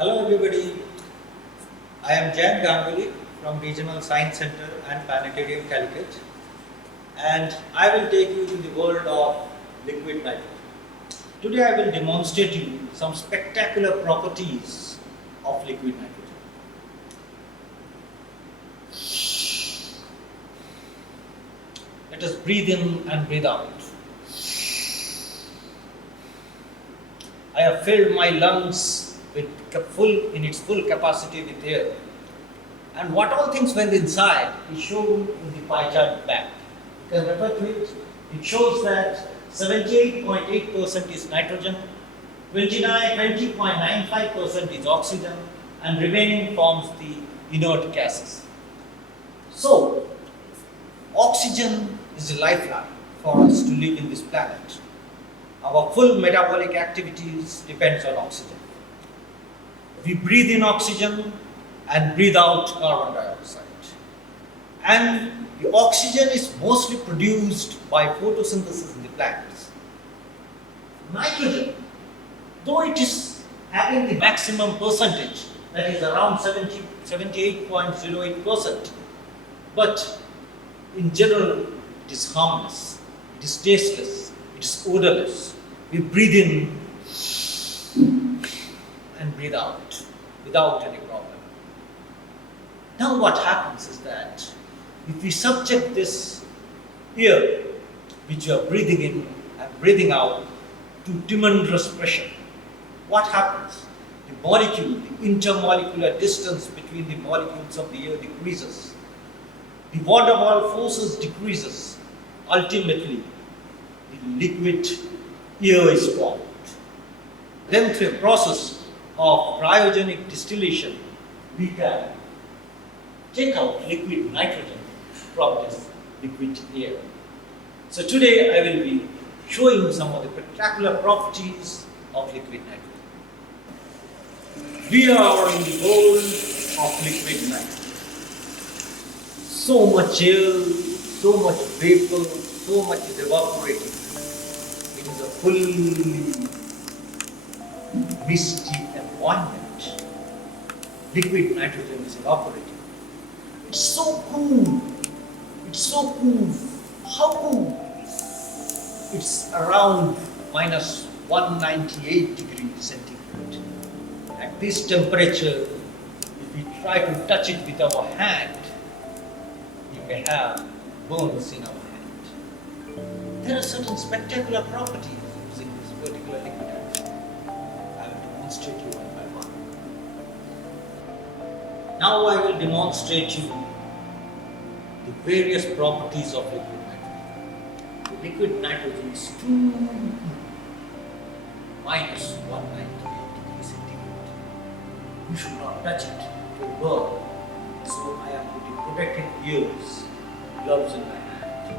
Hello everybody, I am Jayant Ganguly from Regional Science Center and Planetarium Calicut, and I will take you to the world of liquid nitrogen. Today I will demonstrate you some spectacular properties of liquid nitrogen. Let us breathe in and breathe out. I have filled my lungs in its full capacity with air. And what all things went inside is shown in the pie chart back. You can refer to it. It shows that 78.8% is nitrogen, 20.95% is oxygen, and remaining forms the inert gases. So, oxygen is the lifeline for us to live in this planet. Our full metabolic activities depends on oxygen. We breathe in oxygen and breathe out carbon dioxide. And the oxygen is mostly produced by photosynthesis in the plants. Nitrogen, though it is having the maximum percentage, that is around 78.08%, but in general it is harmless, it is tasteless, it is odorless. We breathe in and breathe out without any problem. Now what happens is that if we subject this air, which you are breathing in and breathing out, to tremendous pressure, what happens? The molecule, the intermolecular distance between the molecules of the air decreases. The van der Waals forces decreases. Ultimately, the liquid air is formed. Then through a process of cryogenic distillation, we can take out liquid nitrogen from this liquid air. So today I will be showing you some of the spectacular properties of liquid nitrogen. We are in the world of liquid nitrogen. So much air, so much vapor, so much is evaporating. It is a fully misty environment. Liquid nitrogen is evaporating. It's so cool. It's so cool. How cool? It's around minus 198 degrees centigrade. At this temperature, if we try to touch it with our hand, we may have burns in our hand. There are certain spectacular properties using this particular liquid nitrogen. I will demonstrate you one by one. Now I will demonstrate you the various properties of liquid nitrogen. The liquid nitrogen is 2 minus 198 degrees centigrade. You should not touch it, it will burn. So I am putting protective ears, gloves in my hand.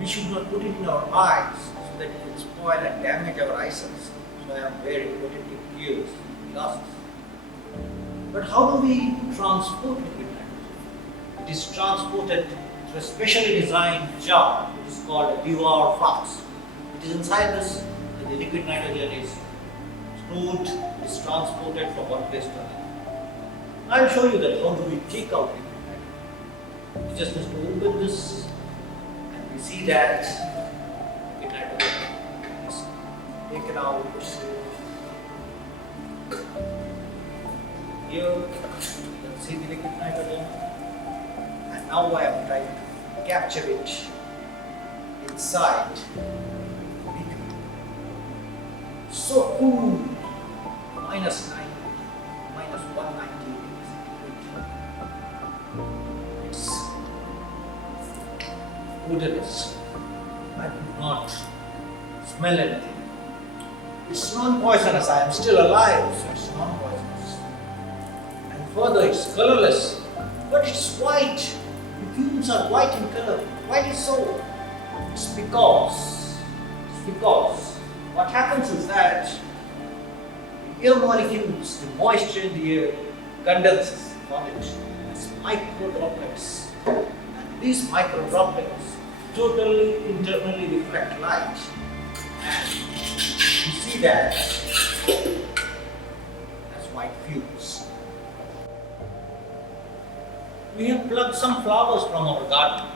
We should not put it in our eyes so that it will spoil and damage our eyesight. So I am wearing protective ears, glasses. But how do we transport liquid nitrogen? It is transported through a specially designed jar. It is called a Dewar flask. It is inside this, and the liquid nitrogen is stored, is transported from one place to another. I will show you that how do we take out liquid nitrogen. We just have to open this, and we see that liquid nitrogen is taken out. Here, you can see the liquid nitrogen, and now I am trying to capture it inside. So cool, minus 190 degrees. It's odorless. I do not smell anything. It's non-poisonous. I am still alive, so it's non-poisonous. Further, it's colorless, but it's white. The fumes are white in color. Why is so? It's because what happens is that the air molecules, the moisture in the air, condenses on it as micro droplets. And these micro droplets totally internally reflect light. And you see that We have plucked some flowers from our garden.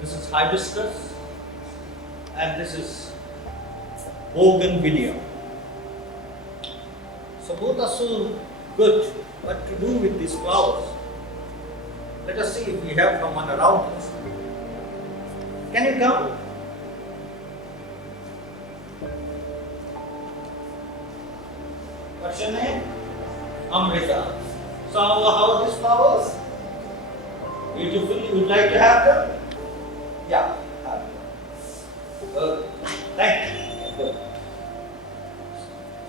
This is hibiscus and this is bougainvillea. So both are so good. What to do with these flowers? Let us see if we have someone around us. Can you come? What's your name? Amrita. So how are these flowers? Beautiful. You would like to have them? Yeah. Have them. Good. Thank you. Good.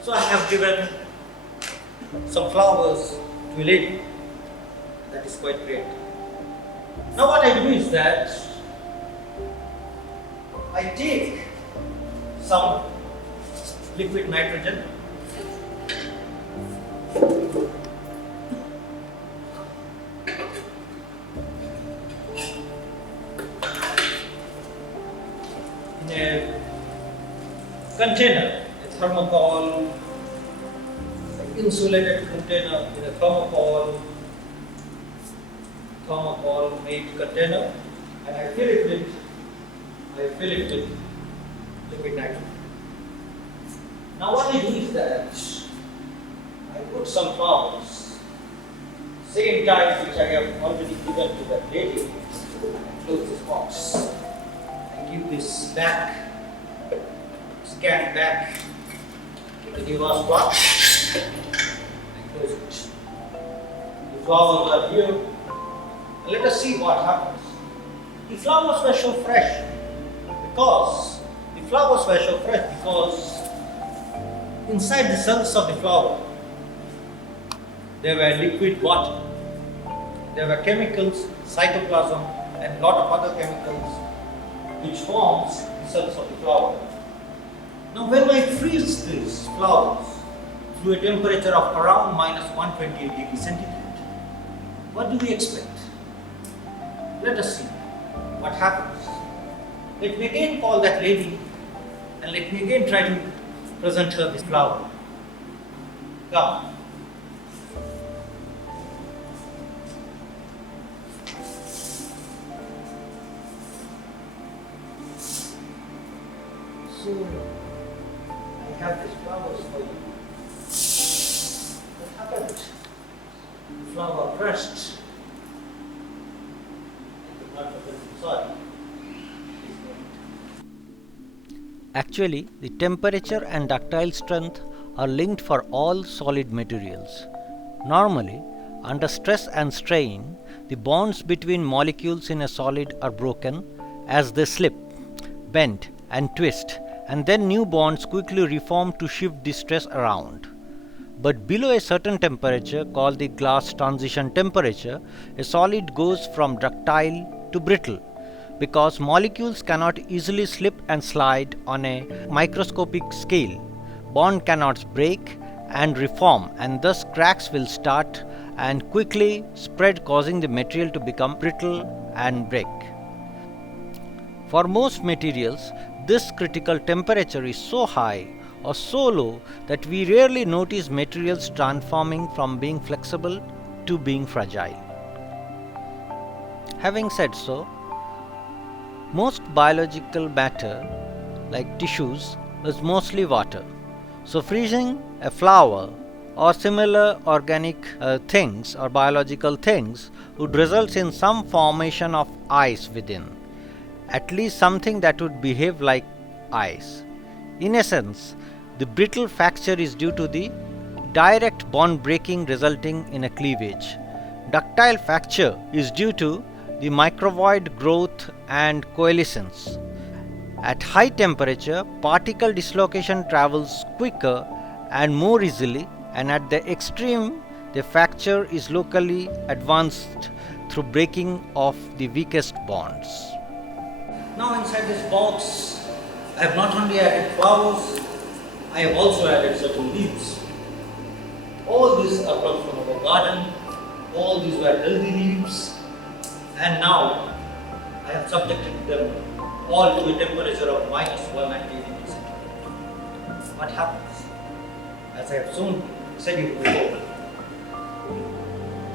So I have given some flowers to a lady. That is quite great. Now what I do is that I take some liquid nitrogen in a container, a thermocol, insulated container in a thermocol made container, and I fill it with liquid nitrogen. Now what I do is that I put some flowers, same type which I have already given to that lady. I close this box. I give this back, scan back to the Divas box. I close it. The flowers are here. And let us see what happens. The flowers were so fresh because inside the cells of the flower there were liquid water, there were chemicals, cytoplasm, and lot of other chemicals which forms the cells of the flower. Now when I freeze these flowers to a temperature of around minus 128 degrees centigrade, what do we expect? Let us see what happens. Let me again call that lady and let me again try to present her this flower. Come. So, I have these flowers for you. What happened? The flower crushed. Actually, the temperature and ductile strength are linked for all solid materials. Normally, under stress and strain, the bonds between molecules in a solid are broken as they slip, bend, and twist, and then new bonds quickly reform to shift the stress around. But below a certain temperature, called the glass transition temperature, a solid goes from ductile to brittle, because molecules cannot easily slip and slide on a microscopic scale. Bond cannot break and reform, and thus cracks will start and quickly spread, causing the material to become brittle and break. For most materials, this critical temperature is so high or so low that we rarely notice materials transforming from being flexible to being fragile. Having said so, most biological matter, like tissues, is mostly water. So freezing a flower or similar organic things or biological things would result in some formation of ice within, at least something that would behave like ice. In essence, the brittle fracture is due to the direct bond breaking resulting in a cleavage. Ductile fracture is due to the microvoid growth and coalescence. At high temperature, particle dislocation travels quicker and more easily, and at the extreme, the fracture is locally advanced through breaking of the weakest bonds. Now inside this box, I have not only added flowers, I have also added certain leaves. All these are plucked from our garden, all these were healthy leaves, and now I have subjected them all to a temperature of minus 198 degrees centigrade. What happens? As I have said you before,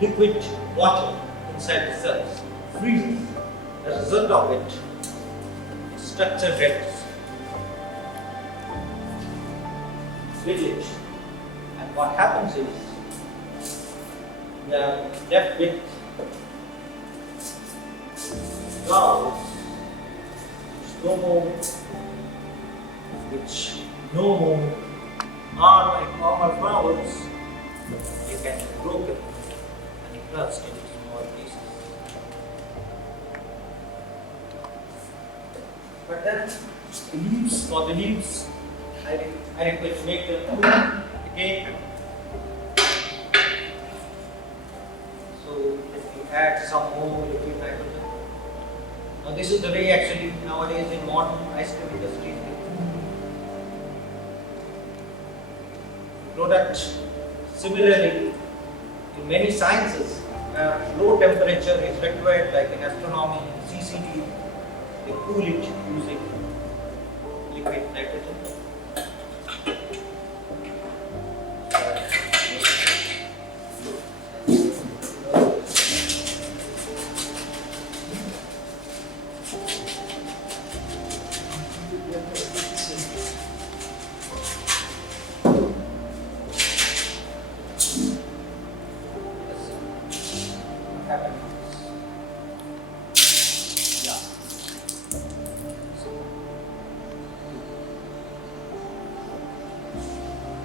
liquid water inside the cells freezes. The result of it, its structure gets rigid, and what happens is we are left with flowers which no more are like normal flowers. They can be broken and crushed into small pieces. But then the leaves, I request to make them again. So let me add some more liquid nitrogen. Now this is the way actually nowadays in modern ice cream industry product. Similarly, in many sciences, low temperature is required, like in astronomy, CCD, they cool it using liquid nitrogen.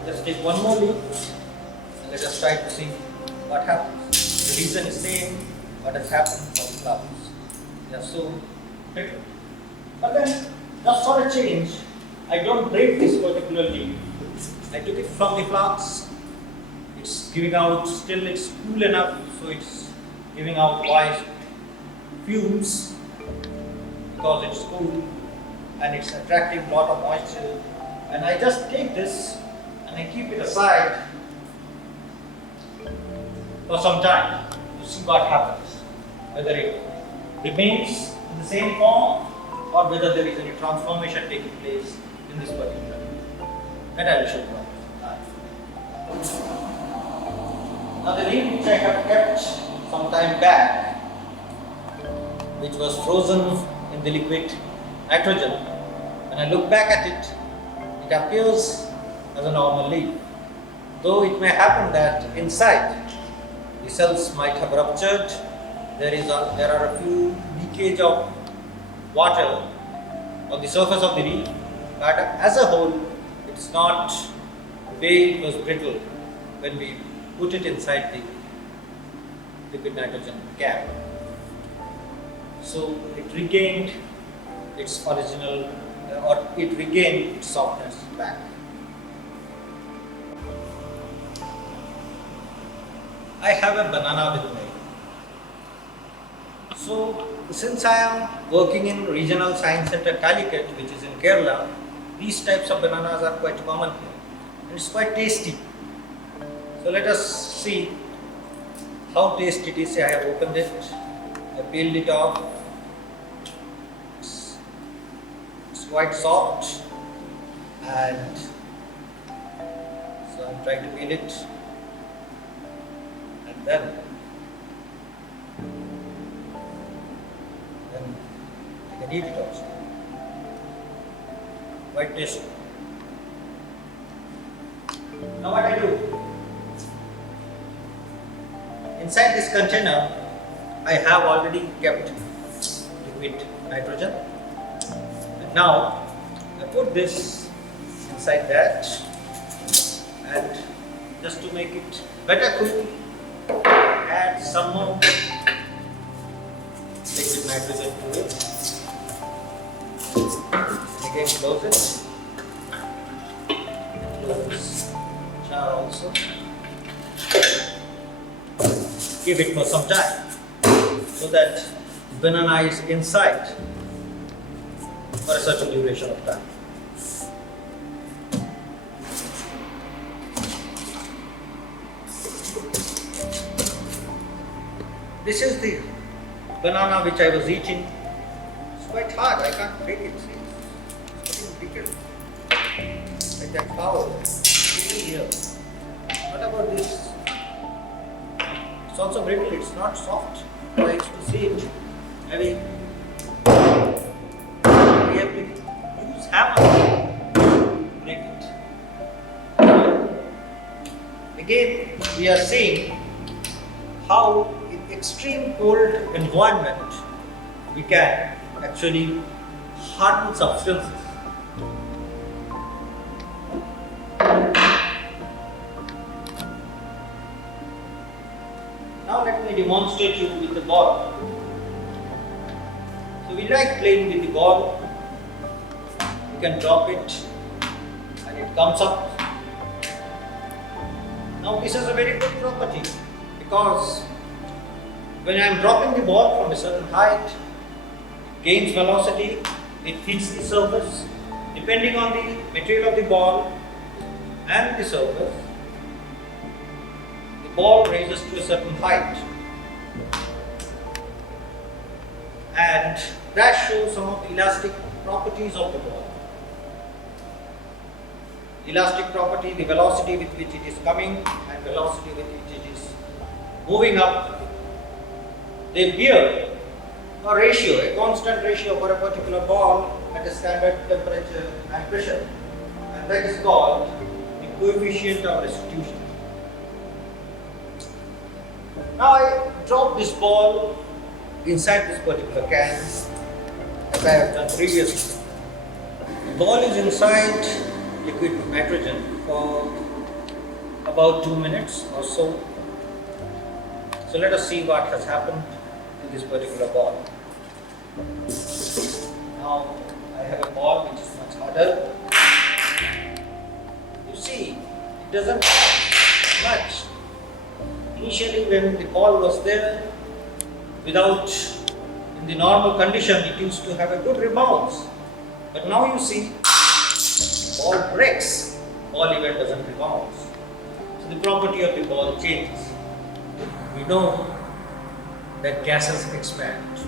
Let's take one more leaf and let us try to see what happens. The reason is same, what has happened for the flowers. They are so brittle. But then, just for a change, I don't break this particular leaf. I took it from the flask. It's giving out, still it's cool enough, so it's giving out white fumes because it's cool and it's attracting a lot of moisture. And I just take this and I keep it aside for some time to see what happens, whether it remains in the same form or whether there is any transformation taking place in this particular leaf. That I will show you. Now the leaf which I have kept some time back, which was frozen in the liquid nitrogen, when I look back at it, it appears as a normal leaf. Though it may happen that inside the cells might have ruptured, there are a few leakage of water on the surface of the leaf, but as a whole, it's not the way it was brittle when we put it inside the liquid nitrogen cap. So it regained its original, or it regained its softness back. I have a banana with me. So since I am working in Regional Science Center Calicut, which is in Kerala, these types of bananas are quite common here. And it's quite tasty. So let us see how tasty it is. I have opened it, I peeled it off. It's quite soft, and so I'm trying to peel it, and then I can eat it also. Quite tasty. Now what I do? Inside this container, I have already kept liquid nitrogen. And now I put this inside that, and just to make it better cool, add some more liquid nitrogen to it. And again close it. Close this jar also. Give it for some time so that banana is inside for a certain duration of time. This is the banana which I was eating. It's quite hard, I can't break it. See? It's getting brittle. Like that power. Here. What about this? It's also brittle, it's not soft. I used to see it. I mean, we have to use hammer to break it. Again, we are seeing how in extreme cold environment we can actually harden substances. Now let me demonstrate you with the ball. So we like playing with the ball. You can drop it and it comes up. Now this is a very good property because when I am dropping the ball from a certain height, it gains velocity, it hits the surface. Depending on the material of the ball and the surface, the ball raises to a certain height. And that shows some of the elastic properties of the ball. Elastic property, the velocity with which it is coming and velocity with which it is moving up, they bear a ratio, a constant ratio for a particular ball at a standard temperature and pressure, and that is called the coefficient of restitution. Now I drop this ball inside this particular can as I have done previously. The ball is inside liquid nitrogen for about 2 minutes or so. So let us see what has happened to this particular ball. Now I have a ball which is much harder. You see, it doesn't have much. Initially when the ball was there, in the normal condition, it used to have a good rebounds. But now you see, ball breaks, ball even doesn't rebound. So the property of the ball changes. We know that gases expand.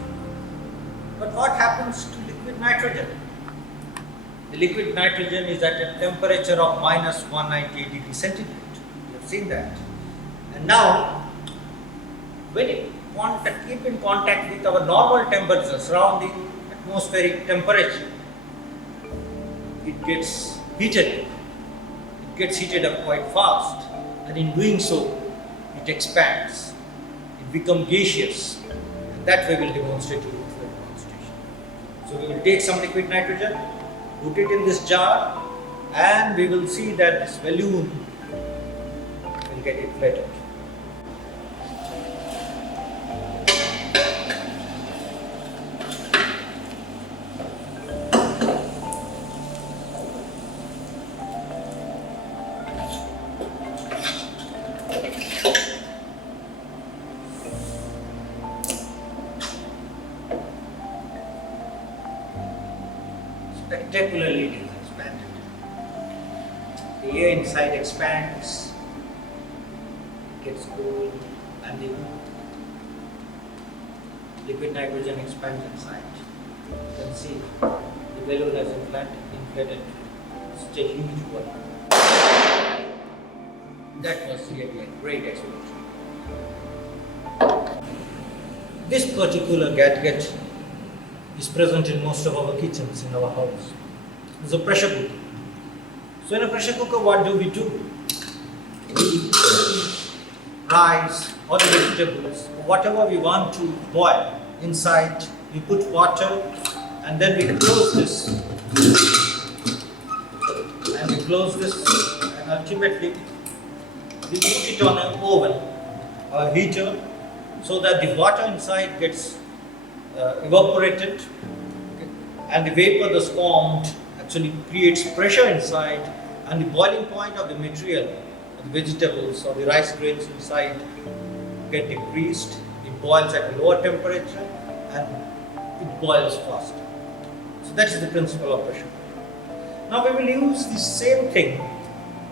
But what happens to liquid nitrogen? The liquid nitrogen is at a temperature of minus 198 degrees centigrade. You have seen that. And now, when it keep in contact with our normal temperature, surrounding atmospheric temperature, it gets heated. It gets heated up quite fast, and in doing so, it expands. It becomes gaseous, and that way we'll demonstrate you with the demonstration. So we will take some liquid nitrogen, put it in this jar, and we will see that this balloon will get inflated. Spectacularly it is expanded. The air inside expands, it gets cool, and the liquid nitrogen expands inside. You can see the balloon has inflated to such a huge volume. That was really a great explosion. This particular gadget is present in most of our kitchens in our house. It's a pressure cooker. So in a pressure cooker, what do? We rice or the vegetables, whatever we want to boil inside, we put water and then we close this and ultimately we put it on an oven or a heater so that the water inside gets evaporated, okay, and the vapor that's formed actually creates pressure inside, and the boiling point of the material, the vegetables or the rice grains inside get decreased. It boils at a lower temperature and it boils faster. So that is the principle of pressure. Now we will use the same thing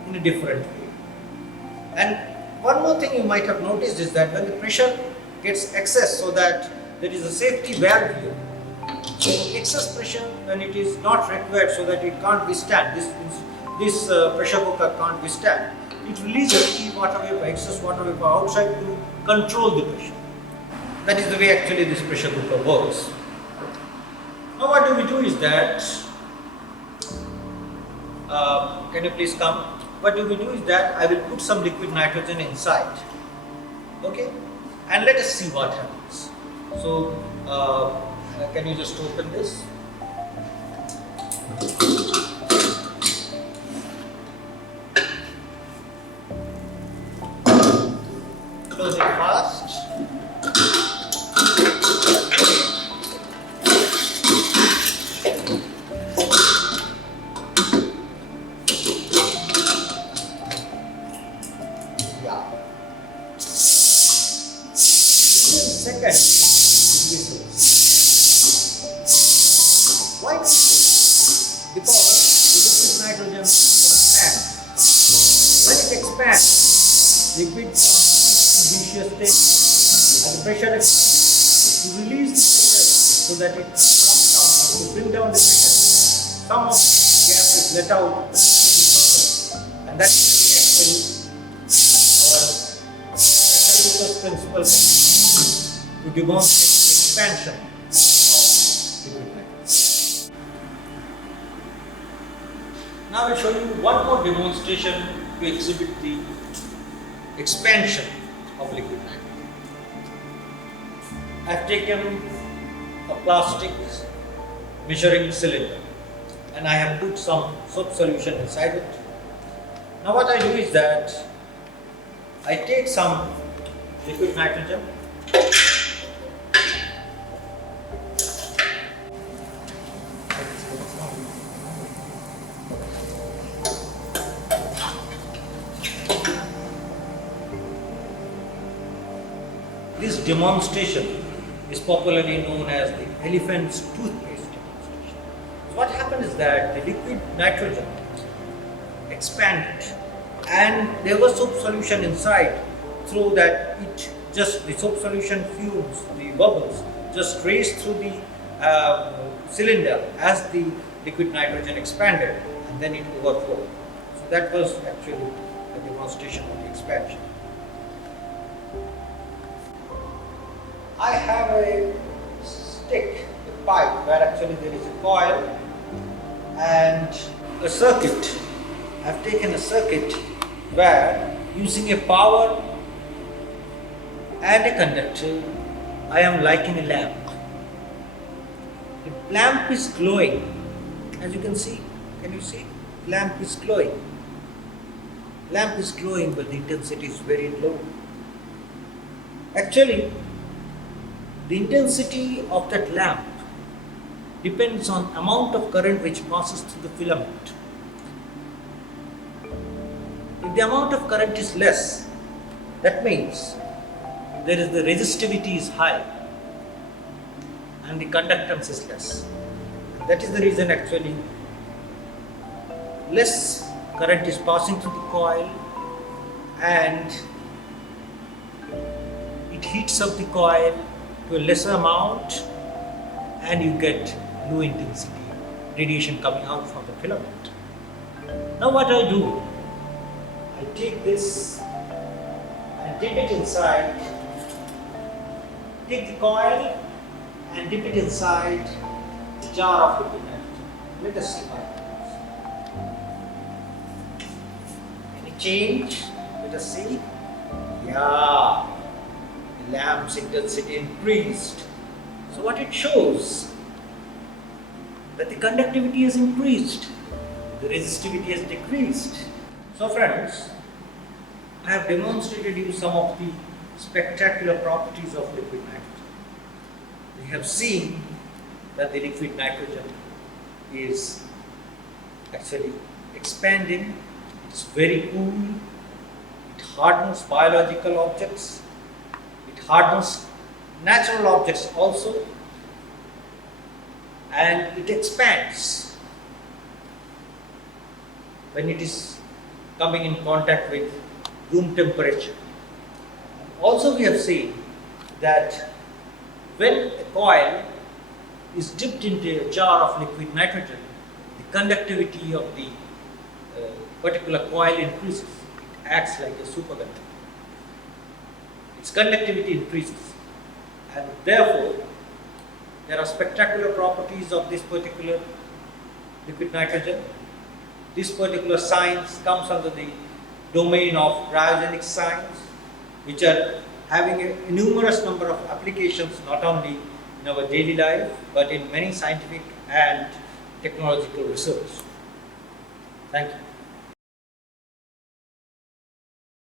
in a different way. And one more thing you might have noticed is that when the pressure gets excess, so that there is a safety valve here. So excess pressure when it is not required, so that it can't withstand, this pressure cooker can't withstand, it releases cheap water vapor, excess water vapor outside to control the pressure. That is the way actually this pressure cooker works. Now what do we do is that, can you please come? What do we do is that I will put some liquid nitrogen inside, okay, and let us see what happens. So can you just open this? Close it fast. Second, why? Because the liquid nitrogen expands. When it expands, liquid gaseous state and the pressure to release the pressure so that it comes down, to bring down the pressure. Some of the gas is let out into the system, and that is actually our pressure cooker's principle to demonstrate the expansion of liquid nitrogen. Now I will show you one more demonstration to exhibit the expansion of liquid nitrogen. I have taken a plastic measuring cylinder and I have put some soap solution inside it. Now what I do is that I take some liquid nitrogen, this demonstration is popularly known as the elephant's toothpaste demonstration. So what happened is that the liquid nitrogen expanded and there was soap solution inside, through that the soap solution fumes, the bubbles just raced through the cylinder as the liquid nitrogen expanded and then it overflowed. So that was actually a demonstration of the expansion. I have a stick, a pipe, where actually there is a coil and a circuit. I have taken a circuit where, using a power and a conductor, I am lighting a lamp. The lamp is glowing, as you can see. Can you see? Lamp is glowing. Lamp is glowing, but the intensity is very low. Actually, the intensity of that lamp depends on amount of current which passes through the filament. If the amount of current is less, that means the resistivity is high and the conductance is less. That is the reason actually less current is passing through the coil and it heats up the coil to a lesser amount and you get low intensity radiation coming out from the filament. Now what I do, I take this and dip it inside, take the coil and dip it inside the jar of liquid nitrogen. Let us see how it goes. Any change? Let us see. Yeah. The lamp's intensity increased. So what it shows, that the conductivity has increased, the resistivity has decreased. So friends, I have demonstrated you some of the spectacular properties of liquid nitrogen. We have seen that the liquid nitrogen is actually expanding, it's very cool, it hardens biological objects, hardens natural objects also, and it expands when it is coming in contact with room temperature. Also we have seen that when a coil is dipped into a jar of liquid nitrogen, the conductivity of the particular coil increases. It acts like a superconductor. Its conductivity increases And therefore, there are spectacular properties of this particular liquid nitrogen. This particular science comes under the domain of cryogenic science, which are having a numerous number of applications not only in our daily life but in many scientific and technological research. Thank you.